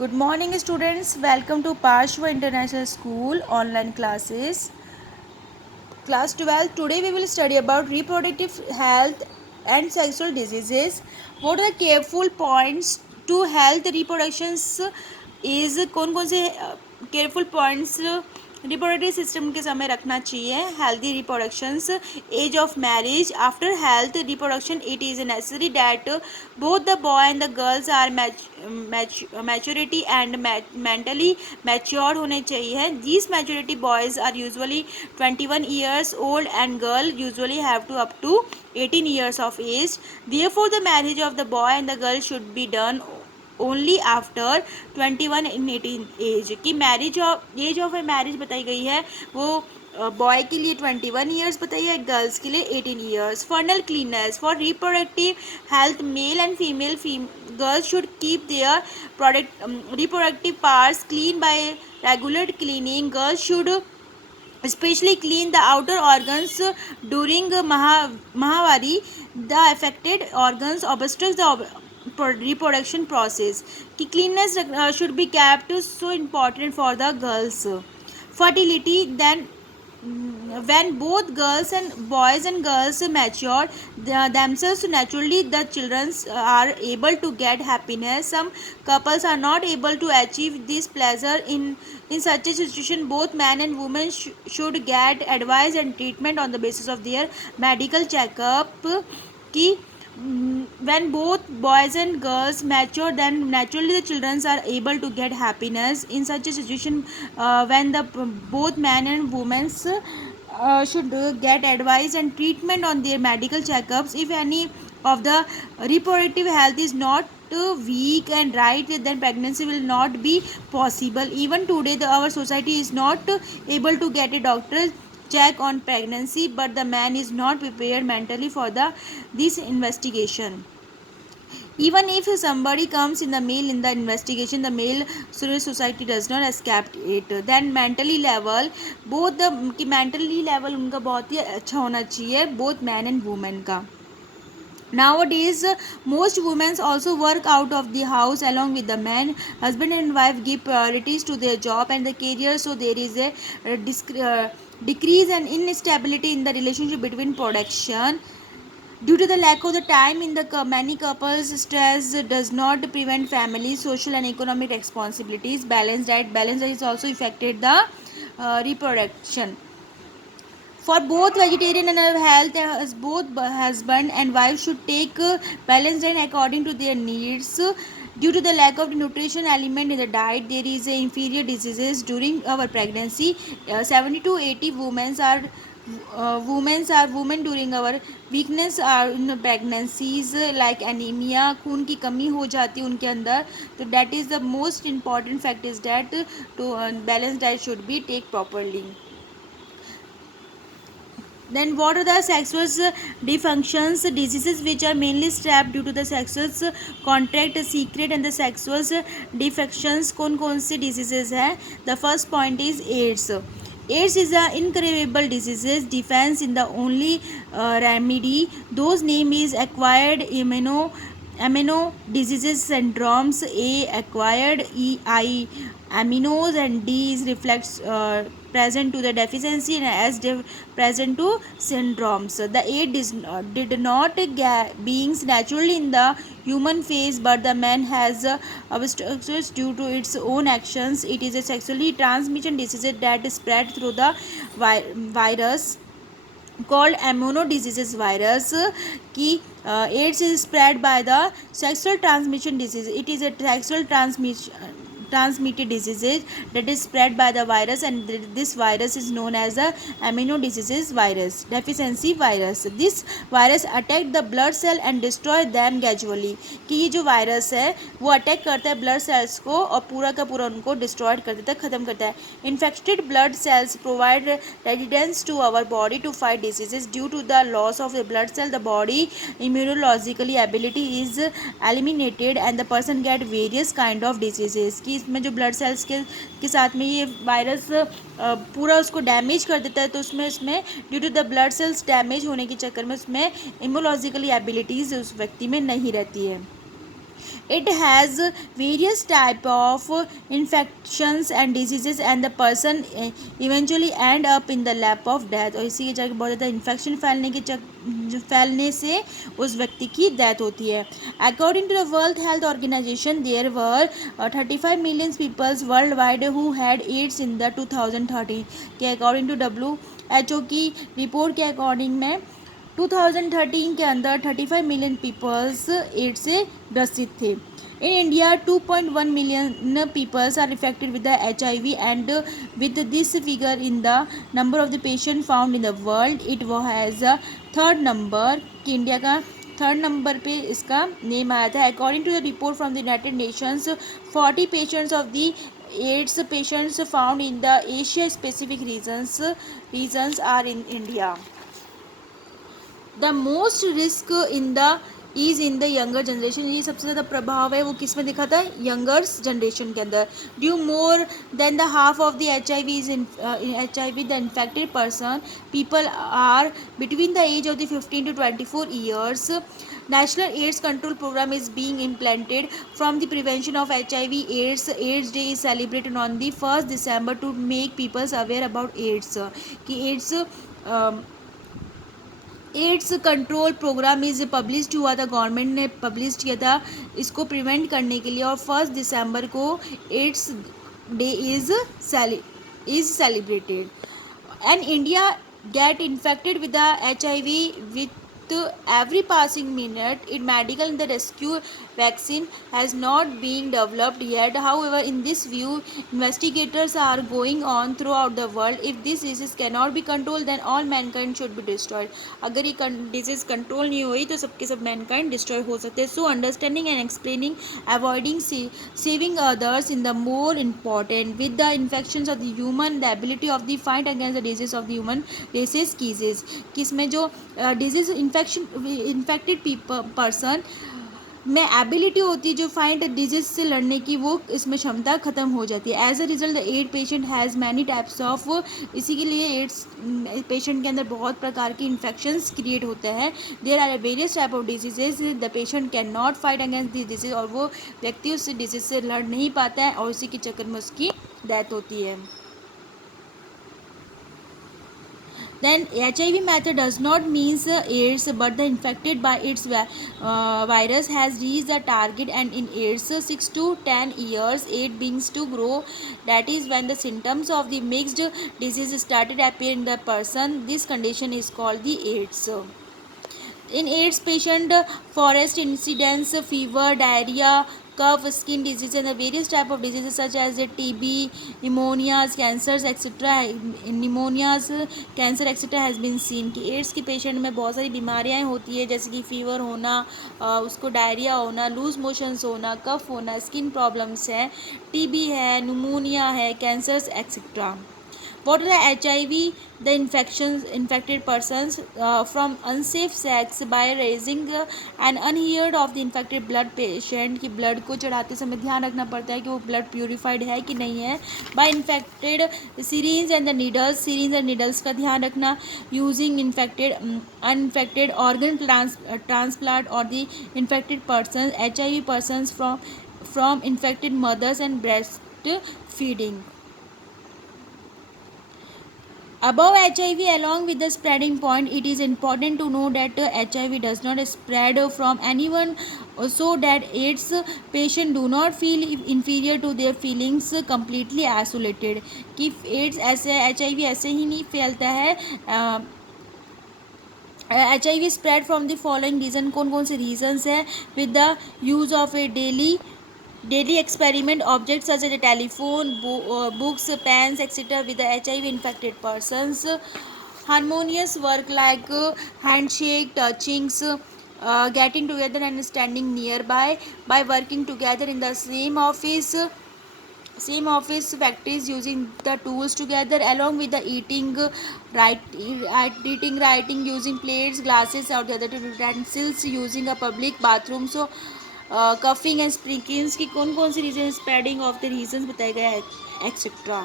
Good morning, students. Welcome to Pashwa International School online classes. Class 12. Today we will study about reproductive health and sexual diseases. What are the careful points to health reproductions is कौन से careful points reproductive system के समय रखना चाहिए healthy reproductions age of marriage after health reproduction it is necessary that both the boy and the girls are maturity and mentally matured होने चाहिए. These maturity boys are usually 21 years old and girl usually have to up to 18 years of age. Therefore the marriage of the boy and the girl should be done only after 21 in 18 age की marriage age of a marriage बताई गई है वो boy के लिए 21 years बताई है girls के लिए 18 years. Personal cleanliness for reproductive health male and female girls should keep their reproductive parts clean by regular cleaning. Girls should especially clean the outer organs during Mahavari. The affected organs obstruct the reproduction process. कि cleanness should be kept so important for the girls. Fertility then when both girls and boys and girls mature themselves naturally the children are able to get happiness. Some couples are not able to achieve this pleasure. In such a situation both man and woman should get advice and treatment on the basis of their medical checkup. कि when both boys and girls mature then naturally the children are able to get happiness. In such a situation when the both man and women should get advice and treatment on their medical checkups. If any of the reproductive health is not weak and right then pregnancy will not be possible. Even today our society is not able to get a doctor check on pregnancy but the man is not prepared mentally for this investigation. Even if somebody comes in the male in the investigation the male society does not accept it. Then mentally level both the mentally level उनका बहुत ही अच्छा होना चाहिए both man and woman का. Nowadays most women also work out of the house along with the men. Husband and wife give priorities to their job and the career, so there is a decrease and instability in the relationship between production. Due to the lack of the time in the many couples, stress does not prevent family, social and economic responsibilities. Balanced diet is also affected the reproduction. For both vegetarian and health, both husband and wife should take balanced diet according to their needs. Due to the lack of the nutrition element in the diet, there is a inferior diseases during our pregnancy. 70 to 80 women during our weakness are in pregnancies like anemia. खून की कमी हो जाती है उनके अंदर. तो that is the most important fact is that to balanced diet should be take properly. Then what are the sexual dysfunctions diseases which are mainly trapped due to the sexual contract secret and the sexual defections. कौन कौन से diseases है? The first point is AIDS. AIDS is an incurable disease. Defense in the only remedy. Those name is acquired amino diseases syndromes. A acquired I aminos and D is reflects present to the deficiency and S present to syndromes. The AIDS did not beings naturally in the human face but the man has obstructions due to its own actions. It is a sexually transmission disease that is spread through the virus called immunodiseases virus. कि AIDS is spread by the sexual transmission disease. It is a sexual transmitted disease that is spread by the virus and this virus is known as the immunodiseases virus deficiency virus. This virus attack the blood cell and destroy them gradually. कि ये जो virus है वो attack करता है blood cells को और पूरा का पूरा उनको डिस्ट्रॉय कर देता है ख़त्म करता है. Infected blood cells provide residence to our body to fight diseases. Due to the loss of the blood cell the body immunologically ability is eliminated and the person get various kind of diseases. कि इसमें जो blood cells के साथ में ये virus पूरा उसको damage कर देता है तो उसमें due to the blood cells damage होने के चक्कर में उसमें इम्यूनोलॉजिकली एबिलिटीज़ उस व्यक्ति में नहीं रहती है. It has various type of infections and diseases and the person eventually end up in the lap of death. और इसी के जगह बहुत ज़्यादा इन्फेक्शन फैलने से उस व्यक्ति की डेथ होती है. According to the World Health Organization, there were 35 million people worldwide who had AIDS in the 2013 के अकॉर्डिंग टू WHO की रिपोर्ट के अकॉर्डिंग में 2013 के अंदर 35 मिलियन पीपल्स एड्स से ग्रसित थे. In India, 2.1 million people are affected with the HIV, and with this figure in the number of the patients found in the world, it has a third number. कि India का third number पे इसका name आया था. According to the report from the United Nations, 40 patients of the AIDS patients found in the Asia Pacific regions are in India. The most risk in the is in the younger generation. ये सबसे ज़्यादा प्रभाव है वो किस में दिखा था? यंगर्स जनरेशन के अंदर. Due more than the half of the HIV is HIV the infected person people are between the age of the 15 to 24 years. National AIDS Control Program is being implemented from the prevention of HIV AIDS. AIDS Day is celebrated on the 1st December to make people aware about AIDS. कि AIDS control programme is published हुआ था, government ने publish किया था इसको prevent करने के लिए. और 1 दिसंबर को AIDS day is celebrated. And India get infected with the HIV with every passing minute. In medical, the rescue vaccine has not been developed yet. However, in this view, investigators are going on throughout the world. If this disease cannot be controlled, then all mankind should be destroyed. अगर ये disease control नहीं हुई तो सबके सब mankind destroy हो सकते हैं. So understanding and explaining, avoiding, saving others in the more important. With the infections of the human, the ability of the fight against the disease of the human races cases. कि इसमें जो disease infected person में ability होती है जो fight disease से लड़ने की, वो इसमें क्षमता खत्म हो जाती है. As a result the aid patient has many types of. इसी के लिए एड्स पेशेंट के अंदर बहुत प्रकार के इन्फेक्शंस क्रिएट होते हैं. There are various type of diseases. The patient can not fight against this disease, और वो व्यक्ति उस डिजीज से लड़ नहीं पाता है और उसी के चक्कर में उसकी डेथ होती है. Then HIV method does not mean AIDS, but the infected by its virus has reached the target, and in AIDS 6 to 10 years AIDS begins to grow. That is when the symptoms of the mixed disease started appearing in the person. This condition is called the AIDS. In AIDS patient, forest incidence, fever, diarrhea, cough, skin disease, and the various type of diseases such as TB, pneumonias, cancers, etc. Pneumonias, cancer etcetera has been seen. कि AIDS के patient में बहुत सारी बीमारियाँ होती है, जैसे कि फीवर होना, उसको डायरिया होना, लूज मोशंस होना, कफ होना, स्किन प्रॉब्लम्स है, TB है, न्यूमोनिया है, cancers etcetera. What are the HIV? The infected persons from unsafe sex by raising an unheard of the infected blood patient. कि ब्लड को चढ़ाते समय ध्यान रखना पड़ता है कि वो ब्लड प्योरीफाइड है कि नहीं है. By infected syringe and the needles. syringe and needles का ध्यान रखना. Using uninfected organ transplant or the infected persons. HIV persons from infected mothers and breastfeeding. Above HIV, along with the spreading point, it is important to know that HIV does not spread from anyone, so that AIDS patient do not feel inferior to their feelings completely isolated. कि AIDS ऐसे HIV ऐसे ही नहीं फैलता है. HIV spread from the following reason. कौन कौन से reasons है? With the use of a daily experiment objects such as a telephone, books, pens, etc. with the HIV infected persons. Harmonious work like handshake, touchings, getting together and standing nearby. By working together in the same office, factories, using the tools together, along with the eating, writing, using plates, glasses or the other utensils, using a public bathroom. So coughing and sprinklings की कौन कौन सी reason, spreading of the reasons बताए गए हैं etcetera.